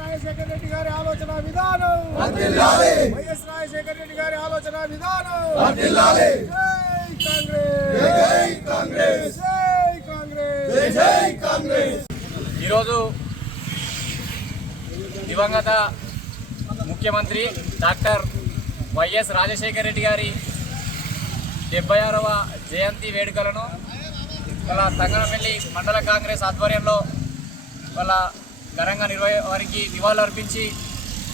రాజశేఖర రెడ్డి గారి ఆలోచన విధానం. వైఎస్ రాజశేఖర రెడ్డి గారి ఆలోచన విధానం. వర్ధిల్లాలి. జై కాంగ్రెస్. జై కాంగ్రెస్. జై కాంగ్రెస్. జై జై కాంగ్రెస్. ఈరోజు దివంగత ముఖ్యమంత్రి డాక్టర్ వైఎస్ రాజశేఖర రెడ్డి గారి డెబ్బై ఆరవ జయంతి వేడుకలను వాళ్ళ తంగనపల్లి మండల కాంగ్రెస్ ఆధ్వర్యంలో వాళ్ళ ఘనంగా నిర్వహి వారికి నివాళులు అర్పించి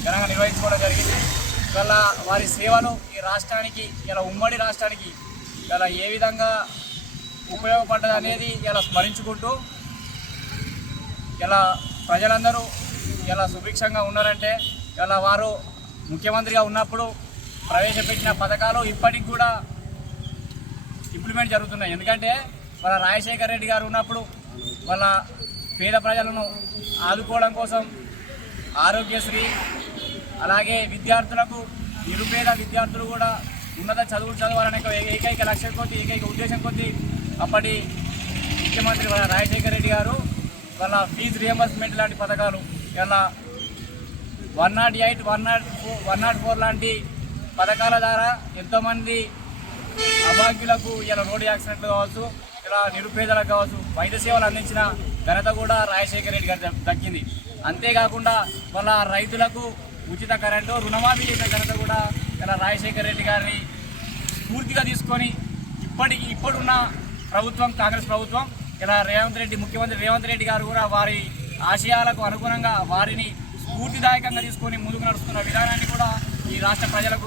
ఘనంగా నిర్వహించుకోవడం జరిగింది. ఇవాళ వారి సేవలు ఈ రాష్ట్రానికి ఇలా ఉమ్మడి రాష్ట్రానికి ఇలా ఏ విధంగా ఉపయోగపడ్డది అనేది ఇలా స్మరించుకుంటూ ఇలా ప్రజలందరూ ఇలా సుభిక్షంగా ఉన్నారంటే ఇలా వారు ముఖ్యమంత్రిగా ఉన్నప్పుడు ప్రవేశపెట్టిన పథకాలు ఇప్పటికి కూడా ఇంప్లిమెంట్ జరుగుతున్నాయి. ఎందుకంటే వాళ్ళ రాజశేఖర రెడ్డి గారు ఉన్నప్పుడు వాళ్ళ పేద ప్రజలను ఆదుకోవడం కోసం ఆరోగ్యశ్రీ అలాగే విద్యార్థులకు నిరుపేద విద్యార్థులు కూడా ఉన్నత చదువులు చదవాలనే ఏకైక లక్ష్యం కొద్ది ఏకైక ఉద్దేశం కొద్ది అప్పటి ముఖ్యమంత్రి వాళ్ళ రాజశేఖర రెడ్డి గారు వాళ్ళ ఫీజు రియంబర్స్మెంట్ లాంటి పథకాలు ఇలా one nought eight one nought four one nought four లాంటి పథకాల ద్వారా ఎంతోమంది అభాగ్యులకు ఇలా రోడ్డు యాక్సిడెంట్లు కావచ్చు ఇలా నిరుపేదలకు కావచ్చు వైద్య సేవలు అందించిన ఘనత కూడా రాజశేఖర రెడ్డి గారు దక్కింది. అంతేకాకుండా వాళ్ళ రైతులకు ఉచిత కరెంటు రుణమాఫీ చేసిన ఘనత కూడా ఇలా రాజశేఖర రెడ్డి గారిని స్ఫూర్తిగా తీసుకొని ఇప్పటికి ఇప్పుడున్న ప్రభుత్వం కాంగ్రెస్ ప్రభుత్వం ఇలా రేవంత్ రెడ్డి ముఖ్యమంత్రి రేవంత్ రెడ్డి గారు కూడా వారి ఆశయాలకు అనుగుణంగా వారిని స్ఫూర్తిదాయకంగా తీసుకొని ముందుకు నడుస్తున్న విధానాన్ని కూడా రాష్ట్ర ప్రజలకు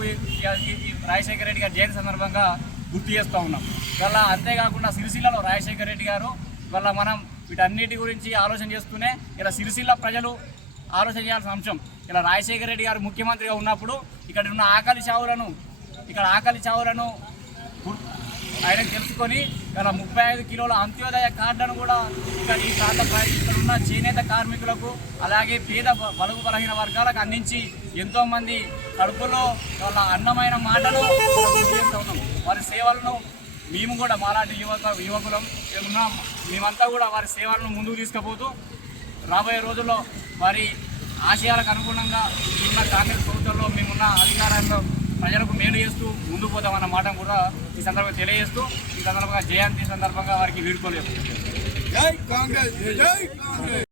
రాజశేఖర రెడ్డి గారి జయంతి సందర్భంగా గుర్తు చేస్తూ ఉన్నాం. ఇవాళ అంతేకాకుండా సిరిసిల్లలో రాజశేఖర రెడ్డి గారు ఇవాళ మనం వీటన్నిటి గురించి ఆలోచన చేస్తూనే ఇలా సిరిసిల్ల ప్రజలు ఆలోచన చేయాల్సిన అంశం. ఇలా రాజశేఖర రెడ్డి గారు ముఖ్యమంత్రిగా ఉన్నప్పుడు ఇక్కడ ఉన్న ఆకలి చావులను ఇక్కడ ఆకలి చావులను ఆయన తెలుసుకొని ఇలా ముప్పై ఐదు కిలోల అంత్యోదయ కార్డును కూడా ఇక్కడ ఈ ప్రాంత ప్ర- ఇక్కడ ఉన్న చేనేత కార్మికులకు అలాగే పేద బలుగు బలహీన వర్గాలకు అందించి ఎంతో మంది కడుపులో వాళ్ళ అన్నమైన మాటలు గుర్తు వారి సేవలను మేము కూడా మాలాంటి యువక యువకులం ఉన్నాం. మేమంతా కూడా వారి సేవలను ముందుకు తీసుకుపోతూ రాబోయే రోజుల్లో వారి ఆశయాలకు అనుగుణంగా ఉన్న కాంగ్రెస్ ప్రభుత్వంలో మేమున్న అధికారంలో ప్రజలకు మేలు చేస్తూ ముందుకు పోతామన్న మాట కూడా ఈ సందర్భంగా తెలియజేస్తూ ఈ సందర్భంగా జయంతి సందర్భంగా వారికి వీడుకోలేదు. జై కాంగ్రెస్ జై కాంగ్రెస్.